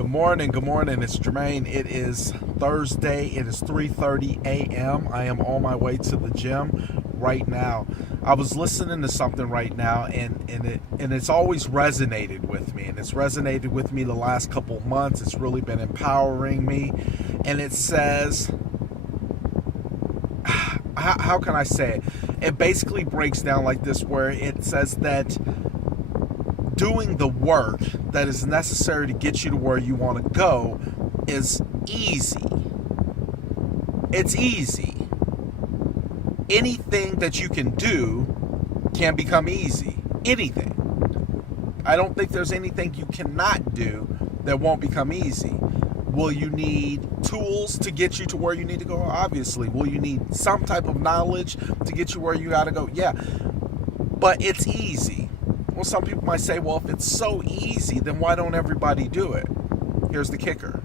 Good morning. It's Jermaine. It is Thursday. It is 3:30 a.m. I am on my way to the gym right now. I was listening to something right now, and it's always resonated with me, and it's resonated with me the last couple of months. It's really been empowering me, and it says, how can I say it? It basically breaks down like this, where it says that doing the work that is necessary to get you to where you want to go is easy. It's easy. Anything that you can do can become easy. Anything. I don't think there's anything you cannot do that won't become easy. Will you need tools to get you to where you need to go? Obviously. Will you need some type of knowledge to get you where you got to go? Yeah. But it's easy. Well, some people might say, well, if it's so easy, then why don't everybody do it? Here's the kicker.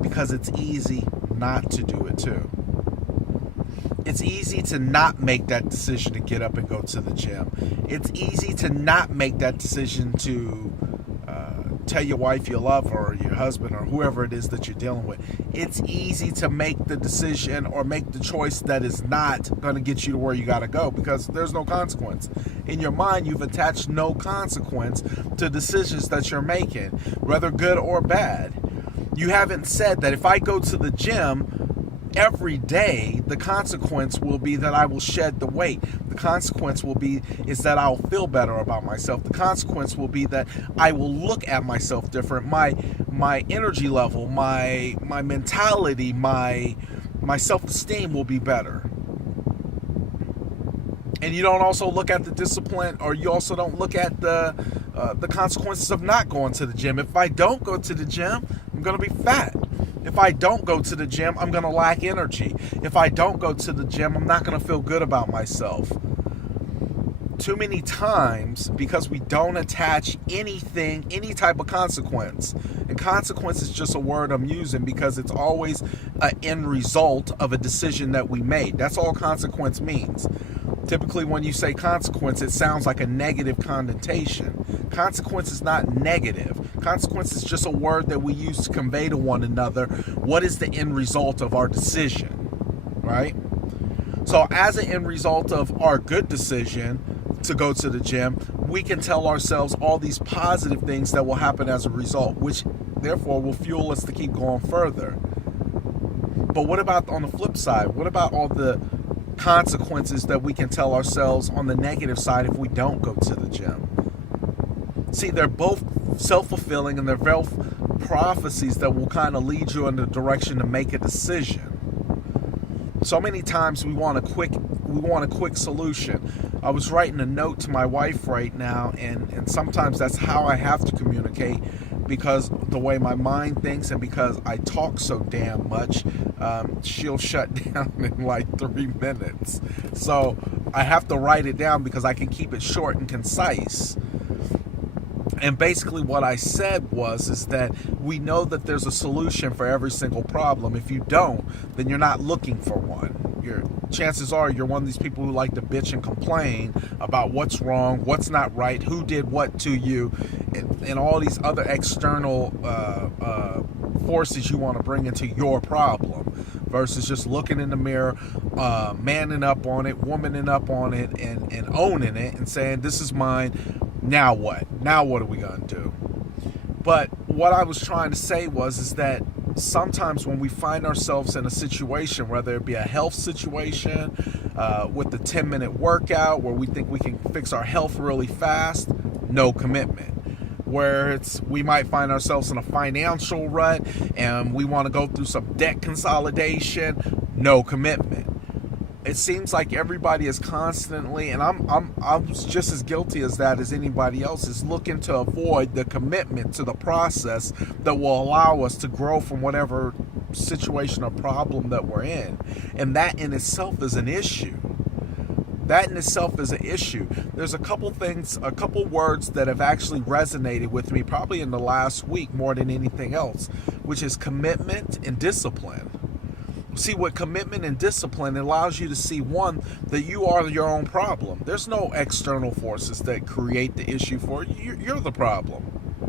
Because it's easy not to do it too. It's easy to not make that decision to get up and go to the gym. It's easy to not make that decision to tell your wife you love her, or your husband, or whoever it is that you're dealing with. It's easy to make the decision or make the choice that is not going to get you to where you got to go, because there's no consequence. In your mind, you've attached no consequence to decisions that you're making, whether good or bad. You haven't said that if I go to the gym every day, the consequence will be that I will shed the weight. The consequence will be is that I'll feel better about myself. The consequence will be that I will look at myself different. My energy level, my mentality, my self-esteem will be better. And you don't also look at the discipline, or you also don't look at the consequences of not going to the gym. If I don't go to the gym, I'm going to be fat. If I don't go to the gym, I'm going to lack energy. If I don't go to the gym, I'm not going to feel good about myself. Too many times, because we don't attach anything, any type of consequence. And consequence is just a word I'm using because it's always an end result of a decision that we made. That's all consequence means. Typically, when you say consequence, it sounds like a negative connotation. Consequence is not negative. Consequence is just a word that we use to convey to one another what is the end result of our decision, right? So as an end result of our good decision to go to the gym, we can tell ourselves all these positive things that will happen as a result, which therefore will fuel us to keep going further. But what about on the flip side? What about all the consequences that we can tell ourselves on the negative side if we don't go to the gym? See, they're both self-fulfilling, and they're both prophecies that will kind of lead you in the direction to make a decision. So many times we want a quick solution. I was writing a note to my wife right now, and sometimes that's how I have to communicate, because the way my mind thinks and because I talk so damn much, she'll shut down in like 3 minutes. So I have to write it down because I can keep it short and concise. And basically what I said is that we know that there's a solution for every single problem. If you don't, then you're not looking for one. Chances are you're one of these people who like to bitch and complain about what's wrong, what's not right, who did what to you, and all these other external forces you want to bring into your problem, versus just looking in the mirror, manning up on it, womaning up on it, and owning it and saying, this is mine. Now what? Now what are we going to do? But what I was trying to say is that sometimes when we find ourselves in a situation, whether it be a health situation, with the 10-minute workout where we think we can fix our health really fast, no commitment. Where we might find ourselves in a financial rut and we want to go through some debt consolidation, no commitment. It seems like everybody is constantly, and I'm just as guilty as that as anybody else, is looking to avoid the commitment to the process that will allow us to grow from whatever situation or problem that we're in. And that in itself is an issue. There's a couple words that have actually resonated with me probably in the last week more than anything else, which is commitment and discipline. See, with commitment and discipline, it allows you to see, one, that you are your own problem. There's no external forces that create the issue for you. You're the problem.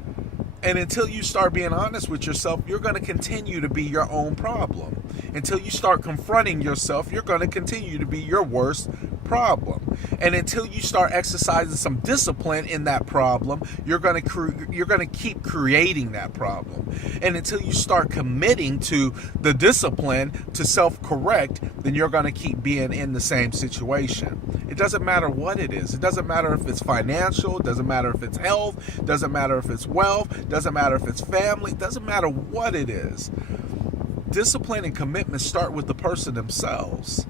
And until you start being honest with yourself, you're going to continue to be your own problem. Until you start confronting yourself, you're going to continue to be your worst problem. And until you start exercising some discipline in that problem, you're going to keep creating that problem. And until you start committing to the discipline to self-correct, then you're going to keep being in the same situation. It doesn't matter what it is. It doesn't matter if it's financial. It doesn't matter if it's health. It doesn't matter if it's wealth. It doesn't matter if it's family. It doesn't matter what it is. Discipline and commitment start with the person themselves.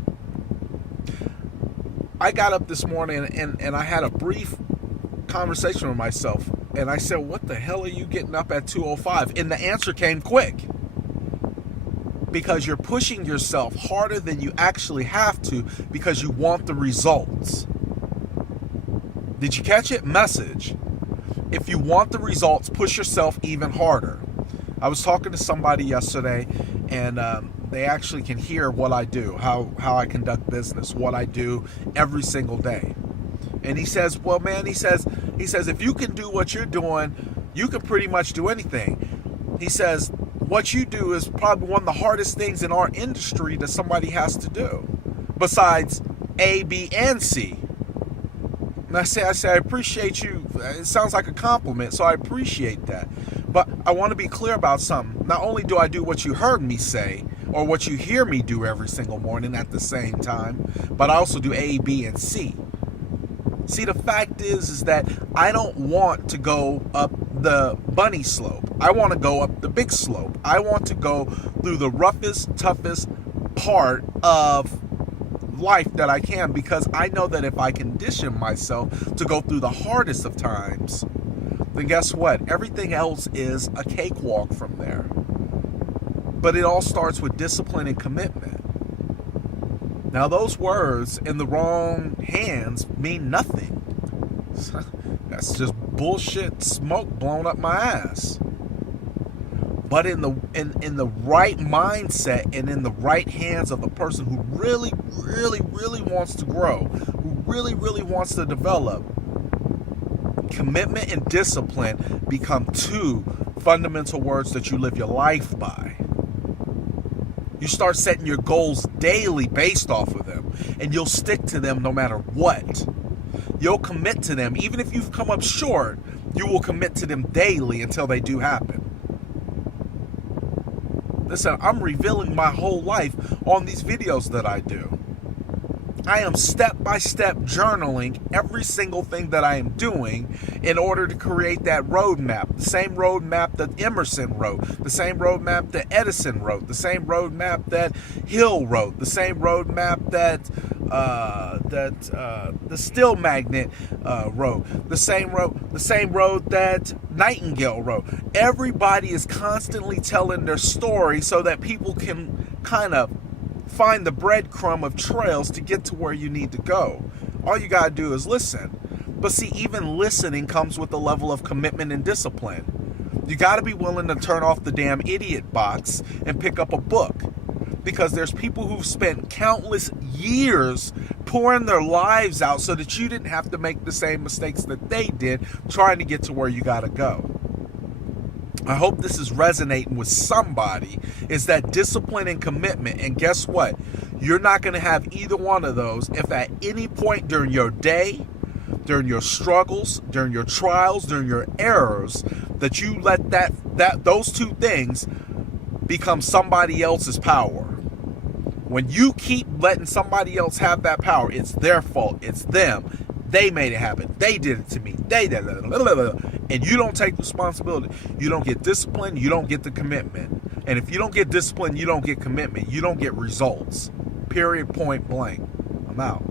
I got up this morning and I had a brief conversation with myself. And I said, what the hell are you getting up at 2:05? And the answer came quick. Because you're pushing yourself harder than you actually have to because you want the results. Did you catch it? Message. If you want the results, push yourself even harder. I was talking to somebody yesterday, and they actually can hear what I do, how I conduct business, what I do every single day. And he says, well, man, he says, if you can do what you're doing, you can pretty much do anything. He says, what you do is probably one of the hardest things in our industry that somebody has to do, besides A, B, and C. And I say, I appreciate you. It sounds like a compliment, so I appreciate that. But I want to be clear about something. Not only do I do what you heard me say, or what you hear me do every single morning at the same time, but I also do A, B, and C. See, the fact is that I don't want to go up the bunny slope. I want to go up the big slope. I want to go through the roughest, toughest part of life that I can, because I know that if I condition myself to go through the hardest of times, then guess what? Everything else is a cakewalk from there. But it all starts with discipline and commitment. Now, those words in the wrong hands mean nothing. That's just bullshit smoke blown up my ass. But in the right mindset and in the right hands of the person who really, really, really wants to grow, who really, really wants to develop, commitment and discipline become two fundamental words that you live your life by. You start setting your goals daily based off of them, and you'll stick to them no matter what. You'll commit to them. Even if you've come up short, you will commit to them daily until they do happen. Listen, I'm revealing my whole life on these videos that I do. I am step-by-step journaling every single thing that I am doing in order to create that roadmap. The same roadmap that Emerson wrote, the same roadmap that Edison wrote, the same roadmap that Hill wrote, the same roadmap that the steel magnet wrote, the same road that Nightingale wrote. Everybody is constantly telling their story so that people can kind of find the breadcrumb of trails to get to where you need to go. All you gotta do is listen. But see, even listening comes with a level of commitment and discipline. You gotta be willing to turn off the damn idiot box and pick up a book. Because there's people who've spent countless years pouring their lives out so that you didn't have to make the same mistakes that they did trying to get to where you gotta go. I hope this is resonating with somebody, is that discipline and commitment. And guess what? You're not going to have either one of those if at any point during your day, during your struggles, during your trials, during your errors, that you let those two things become somebody else's power. When you keep letting somebody else have that power, it's their fault. It's them. They made it happen. They did it to me. They did it. And you don't take responsibility. You don't get discipline. You don't get the commitment. And if you don't get discipline, you don't get commitment. You don't get results. Period, point blank. I'm out.